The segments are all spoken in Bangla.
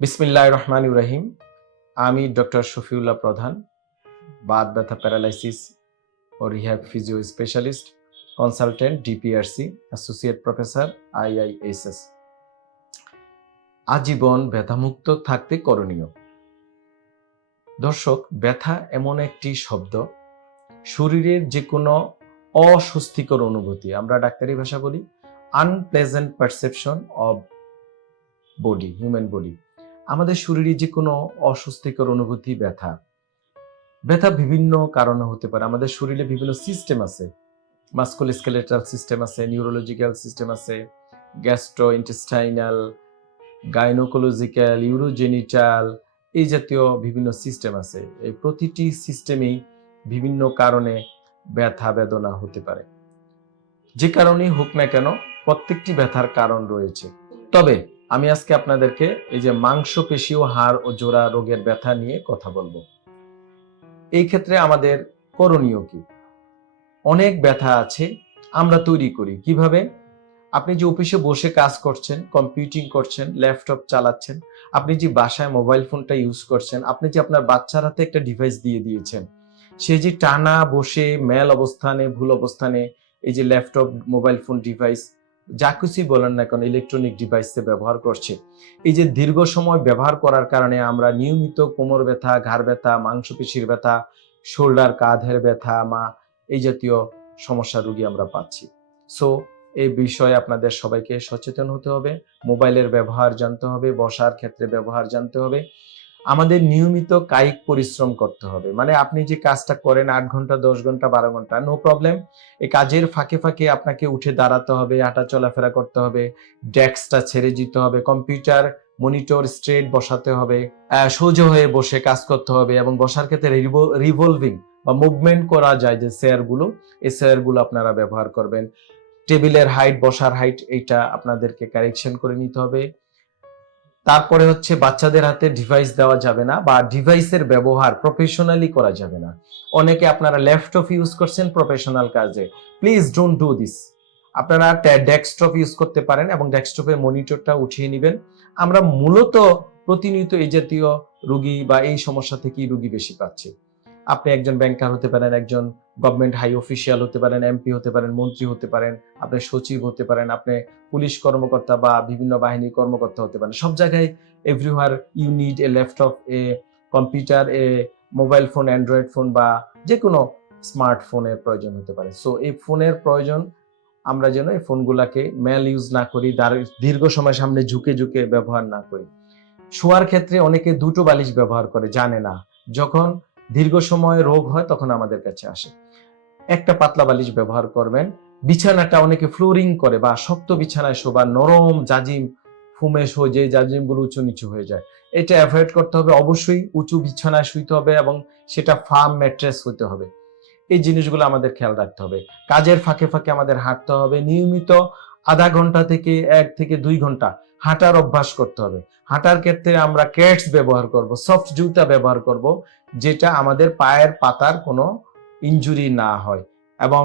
বিসমিল্লাহ রহমান ইব্রাহিম আমি ডক্টর শফিউল্লাহ প্রধান, বাত ব্যথা প্যারালাইসিস ও rehab physio specialist, consultant, DPRC, associate professor, IISS. আজীবন ব্যথামুক্ত থাকতে করণীয়। দর্শক, ব্যথা এমন একটি শব্দ, শরীরের যে কোনো অস্বস্তিকর অনুভূতি, আমরা ডাক্তারি ভাষা বলি unpleasant perception of body human body আমাদের শরীরে যে কোনো অস্বস্তিকর অনুভূতি, ব্যথা। ব্যথা বিভিন্ন কারণে হতে পারে। আমাদের শরীরে বিভিন্ন সিস্টেম আছে। মাস্কুল স্কেলেটাল সিস্টেম আছে নিউরোলজিক্যাল সিস্টেম আছে গ্যাস্ট্রো ইন্টেস্টাইনাল গাইনোকোলজিক্যাল ইউরোজেনিটাল এই জাতীয় বিভিন্ন সিস্টেম আছে। এই প্রতিটি সিস্টেমেই বিভিন্ন কারণে ব্যথা, বেদনা হতে পারে। যে কারণেই হোক না কেন, প্রত্যেকটি ব্যথার কারণ রয়েছে। তবে আমি আজকে আপনাদেরকে এই যে মাংসপেশি ও হাড় ও জোড়া রোগের ব্যথা নিয়ে কথা বলব। এই ক্ষেত্রে আমাদের করণীয় কি? অনেক ব্যথা আছে, আমরা তৈরি করি। কীভাবে? আপনি যে অফিসে বসে কাজ করছেন কম্পিউটিং করছেন ল্যাপটপ চালাচ্ছেন, আপনি যে বাসায় মোবাইল ফোনটা ইউজ করছেন, আপনি যে আপনার বাচ্চার হাতে একটা ডিভাইস দিয়ে দিয়েছেন, সে যে টানা বসে মেল অবস্থানে, ভুল অবস্থানে এই যে ল্যাপটপ মোবাইল ফোন ডিভাইস যা বলেন না কেন ইলেকট্রনিক ডিভাইসে ব্যবহার করছে। এই যে দীর্ঘ সময় ব্যবহার করার কারণে আমরা নিয়মিত কোমর ব্যথা, ঘাড় ব্যথা, মাংসপেশির ব্যথা, শোল্ডার, কাঁধের ব্যথা, মা, এই জাতীয় সমস্যা রোগী আমরা পাচ্ছি। সো এই বিষয়ে আপনাদের সবাইকে সচেতন হতে হবে, মোবাইলের ব্যবহার জানতে হবে, বসার ক্ষেত্রে ব্যবহার জানতে হবে। আমাদের নিয়মিত কায়িক পরিশ্রম করতে হবে। মানে আপনি যে কাজটা করেন আট ঘণ্টা, দশ ঘণ্টা, বারো ঘণ্টা নো প্রবলেম এই কাজের ফাঁকে ফাঁকে আপনাকে উঠে দাঁড়াতে হবে, হাঁটা চলাফেরা করতে হবে, ডেস্কটা ছেড়ে দিতে হবে, কম্পিউটার, মনিটর, স্ট্রেট বসাতে হবে সোজা হয়ে বসে কাজ করতে হবে এবং বসার ক্ষেত্রে রিভলভিং বা মুভমেন্ট করা যায় যে চেয়ারগুলো এই চেয়ারগুলো আপনারা ব্যবহার করবেন। টেবিলের হাইট বসার হাইট এইটা আপনাদেরকে কারেকশন করে নিতে হবে। তারপরে হচ্ছে বাচ্চাদের হাতে ডিভাইস দেওয়া যাবে না বা ডিভাইসের ব্যবহার প্রফেশনালি করা যাবে না। অনেকে আপনারা ল্যাপটপ ইউজ করছেন প্রফেশনাল কাজে। প্লিজ ডোন্ট ডু দিস আপনারা ডেস্কটপ ইউজ করতে পারেন এবং ডেস্কটপের মনিটরটা উঠিয়ে নেবেন। আমরা মূলত প্রতিনিয়ত এই জাতীয় রুগী বা এই সমস্যা থেকেই রুগী বেশি পাচ্ছে। আপনি একজন ব্যাংকার হতে পারেন, একজন গভর্নমেন্ট হাই অফিসিয়াল হতে পারেন এমপি হতে পারেন, মন্ত্রী হতে পারেন, আপনি সচিব হতে পারেন, আপনি পুলিশ কর্মকর্তা বা বিভিন্ন বাহিনীর কর্মকর্তা হতে পারেন। সব জায়গায় everywhere you need a laptop a computer a mobile phone android phone বা যে কোনো স্মার্টফোনের প্রয়োজন হতে পারে। সো এই ফোনের প্রয়োজন, আমরা যেন এই ফোনগুলাকে মেল ইউজ না করি দীর্ঘ সময় সামনে ঝুঁকে ঝুঁকে ব্যবহার না করি। শোয়ার ক্ষেত্রে অনেকে দুটো বালিশ ব্যবহার করে, জানে না। যখন দীর্ঘ সময় রোগ হয়, তখন আমাদের কাছে আসে। একটা পাতলা বালিশ ব্যবহার করবেন। বিছানাটা অনেকে ফ্লোরিং করে বা শক্ত বিছানায় শোবা, নরম জাজিম ফুমে শো যে জাজিমগুলো উঁচু নিচু হয়ে যায়। এটা অ্যাভয়েড করতে হবে অবশ্যই। উঁচু বিছানায় শুইতে হবে এবং সেটা ফার্ম ম্যাট্রেস হতে হবে। এই জিনিসগুলো আমাদের খেয়াল রাখতে হবে। কাজের ফাঁকে ফাঁকে আমাদের হাঁটতে হবে। নিয়মিত আধা ঘণ্টা থেকে এক থেকে দুই ঘণ্টা হাঁটার অভ্যাস করতে হবে। হাঁটার ক্ষেত্রে আমরা ক্যাটস ব্যবহার করব, সফট জুতা ব্যবহার করব, যেটা আমাদের পায়ের পাতার কোনো ইনজুরি না হয়। এবং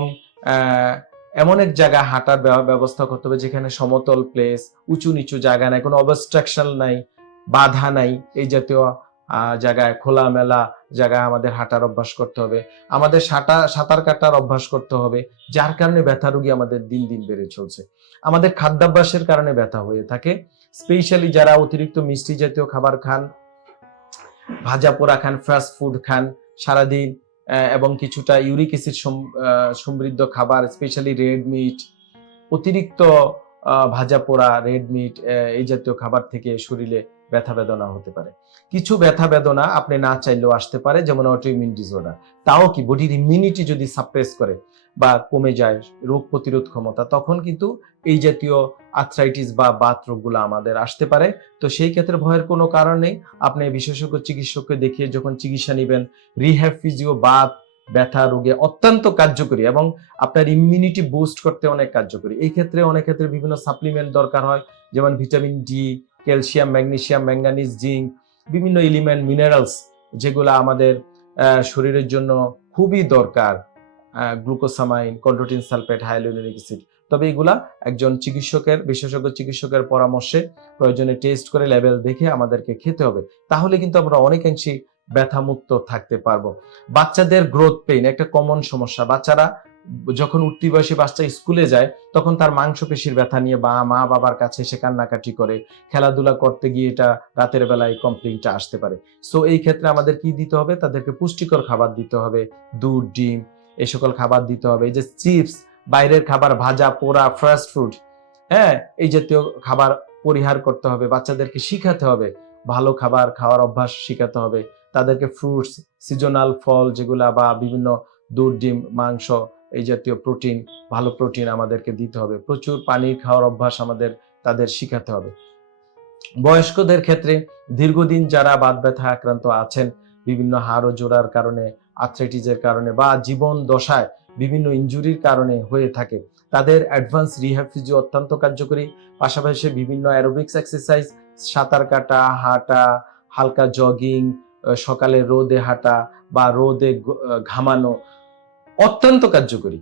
এমন এক জায়গায় হাঁটার ব্যবস্থা করতে হবে যেখানে সমতল প্লেস উঁচু নিচু জায়গা নাই, কোনো অবস্ট্রাকশন নাই, বাধা নাই, এই জাতীয় জায়গায় খোলামেলা জায়গায় আমাদের হাঁটার অভ্যাস করতে হবে। আমাদের সাঁটা, সাঁতার কাটার অভ্যাস করতে হবে, যার কারণে ব্যথা রোগী আমাদের দিন দিন বেড়ে চলছে। আমাদের খাদ্যাভ্যাসের কারণে ব্যথা হয়ে থাকে। স্পেশালি যারা অতিরিক্ত মিষ্টি জাতীয় খাবার খান, ভাজা পোড়া খান ফাস্ট ফুড খান, সারাদিন এবং কিছুটা ইউরিক অ্যাসিড সমৃদ্ধ খাবার স্পেশালি রেড মিট অতিরিক্ত ভাজা পোড়া রেড মিট এই জাতীয় খাবার থেকে শরীরে ব্যথা বেদনা হতে পারে। কিছু ব্যথা বেদনা আপনি না চাইলেও আসতে পারে, যেমন অটোইমিউন ডিসঅর্ডার তাও কি বডির ইমিউনিটি যদি সাপ্রেস করে বা কমে যায় রোগ প্রতিরোধ ক্ষমতা, তখন কিন্তু এই জাতীয় আর্থ্রাইটিস বা বাত রোগগুলো আমাদের আসতে পারে। তো সেই ক্ষেত্রে ভয়ের কোনো কারণ নেই। আপনি বিশেষজ্ঞ, চিকিৎসককে দেখিয়ে যখন চিকিৎসা নেবেন রিহ্যাব ফিজিও বাত ব্যথা রোগে অত্যন্ত কার্যকরী এবং আপনার ইমিউনিটি বুস্ট করতে অনেক কার্যকরী। এই ক্ষেত্রে অনেক ক্ষেত্রে বিভিন্ন সাপ্লিমেন্ট দরকার হয়, যেমন vitamin D calcium magnesium manganese zinc বিভিন্ন এলিমেন্ট মিনারেলস যেগুলো আমাদের শরীরের জন্য খুবই দরকার glucosamine chondroitin sulphate hyaluronic acid তবে এগুলা একজন চিকিৎসকের, বিশেষজ্ঞ চিকিৎসকের পরামর্শে প্রয়োজনে টেস্ট করে লেভেল দেখে আমাদেরকে খেতে হবে। তাহলে কিন্তু আমরা অনেকাংশই ব্যথামুক্ত থাকতে পারব। বাচ্চাদের গ্রোথ পেইন একটা কমন সমস্যা। বাচ্চারা যখন উঠতি বয়সী বাচ্চা স্কুলে যায়, তখন তার মাংসপেশির ব্যথা নিয়ে বা মা বাবার কাছে সে কান্নাকাটি করে। খেলাধুলা করতে গিয়ে এটা রাতের বেলায় কমপ্লেনটা আসতে পারে। সো এই ক্ষেত্রে আমাদের কি দিতে হবে? তাদেরকে পুষ্টিকর খাবার দিতে হবে। দুধ, ডিম, এই সকল খাবার দিতে হবে। এই যে চিপস বাইরের খাবার ভাজা, পোড়া ফাস্ট ফুড হ্যাঁ? এই জাতীয় খাবার পরিহার করতে হবে। বাচ্চাদেরকে শিখাতে হবে। ভালো খাবার খাওয়ার অভ্যাস শিখাতে হবে। তাদেরকে ফ্রুটস সিজনাল ফল যেগুলা বা বিভিন্ন দুধ, ডিম, মাংস এই জাতীয় প্রোটিন ভালো প্রোটিন আমাদেরকে দিতে হবে। প্রচুর পানি খাওয়ার অভ্যাস আমাদের তাদের শিখাতে হবে। বয়স্কদের ক্ষেত্রে দীর্ঘদিন যারা বাত ব্যথা আক্রান্ত আছেন, বিভিন্ন হাড় ও জোড়ার কারণে আর্থ্রাইটিসের কারণে বা জীবন দশায় বিভিন্ন ইনজুরির কারণে হয়ে থাকে, তাদের অ্যাডভান্স রিহ্যাব ফিজিও অত্যন্ত কার্যকরী। পাশাপাশি বিভিন্ন অ্যারোবিক্স এক্সারসাইজ সাঁতার কাটা, হাঁটা, হালকা জগিং সকালে রোদে হাঁটা বা রোদে ঘামানো অত্যন্ত কার্যকরী।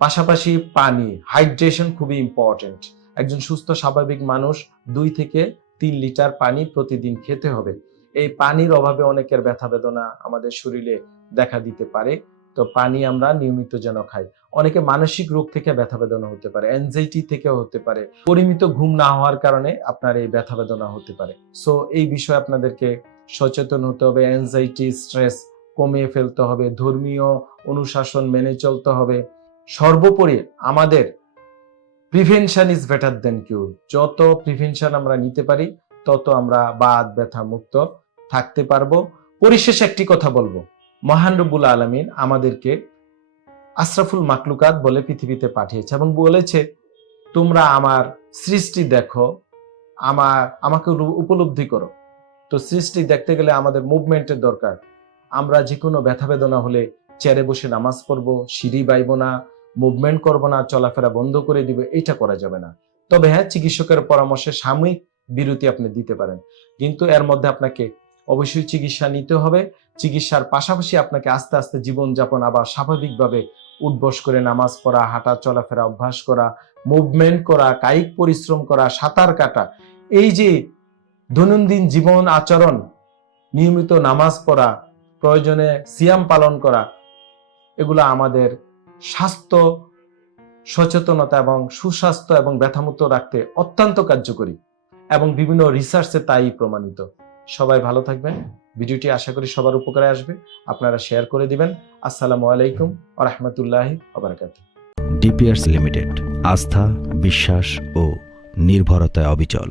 পাশাপাশি পানি হাইড্রেশন খুবই ইম্পর্টেন্ট একজন সুস্থ, স্বাভাবিক মানুষ দুই থেকে তিন লিটার পানি প্রতিদিন খেতে হবে। এই পানির অভাবে অনেকের ব্যথা বেদনা আমাদের শরীরে দেখা দিতে পারে। তো পানি আমরা নিয়মিত যেন খাই। অনেকে মানসিক রোগ থেকে ব্যথা বেদনা হতে পারে অ্যাংজাইটি থেকে হতে পারে। পরিমিত ঘুম না হওয়ার কারণে আপনার এই ব্যথা বেদনা হতে পারে। সো এই বিষয়ে আপনাদেরকে সচেতন হতে হবে অ্যাংজাইটি স্ট্রেস কমিয়ে ফেলতে হবে, ধর্মীয় অনুশাসন মেনে চলতে হবে। সর্বোপরি আমাদের prevention is better than cure যত প্রিভেনশন আমরা নিতে পারি, তত আমরা বাদ ব্যথা মুক্ত থাকতে পারব। পরিশেষে একটি কথা বলব। মহান আলমিন আমাদেরকে আশরাফুল মাকলুকাত বলে পৃথিবীতে পাঠিয়েছে এবং বলেছে, তোমরা আমার সৃষ্টি দেখো, আমার, আমাকে উপলব্ধি করো। তো সৃষ্টি দেখতে গেলে আমাদের মুভমেন্টের দরকার। আমরা যে কোনো ব্যথা বেদনা হলে চেয়ারে বসে নামাজ পড়ব, সিঁড়ি বাইব না মুভমেন্ট করব না, চলাফেরা বন্ধ করে দিবে, এটা করা যাবে না। তবে হ্যাঁ চিকিৎসকের পরামর্শে সাময়িক বিরতি আপনি দিতে পারেন। কিন্তু এর মধ্যে আপনাকে অবশ্যই চিকিৎসা নিতে হবে। চিকিৎসার পাশাপাশি আপনাকে আস্তে আস্তে জীবনযাপন আবার স্বাভাবিকভাবে উঠবস করে নামাজ পড়া, হাঁটা, চলাফেরা, অভ্যাস করা মুভমেন্ট করা, কায়িক পরিশ্রম করা, সাঁতার কাটা, এই যে দৈনন্দিন জীবন আচরণ, নিয়মিত নামাজ পড়া, প্রয়োজনে সিয়াম পালন করা, এগুলো আমাদের স্বাস্থ্য, সচেতনতা এবং সুস্বাস্থ্য এবং ব্যথামুক্ত রাখতে অত্যন্ত কার্যকরী এবং বিভিন্ন রিসার্চে তাই প্রমাণিত। সবাই ভালো থাকবেন। ভিডিওটি আশা করি সবার উপকারে আসবে। আপনারা শেয়ার করে দিবেন। আসসালামু আলাইকুম আ রহমতুল্লাহি আবরকাত লিমিটেড আস্থা, বিশ্বাস ও নির্ভরতায় অবিচল।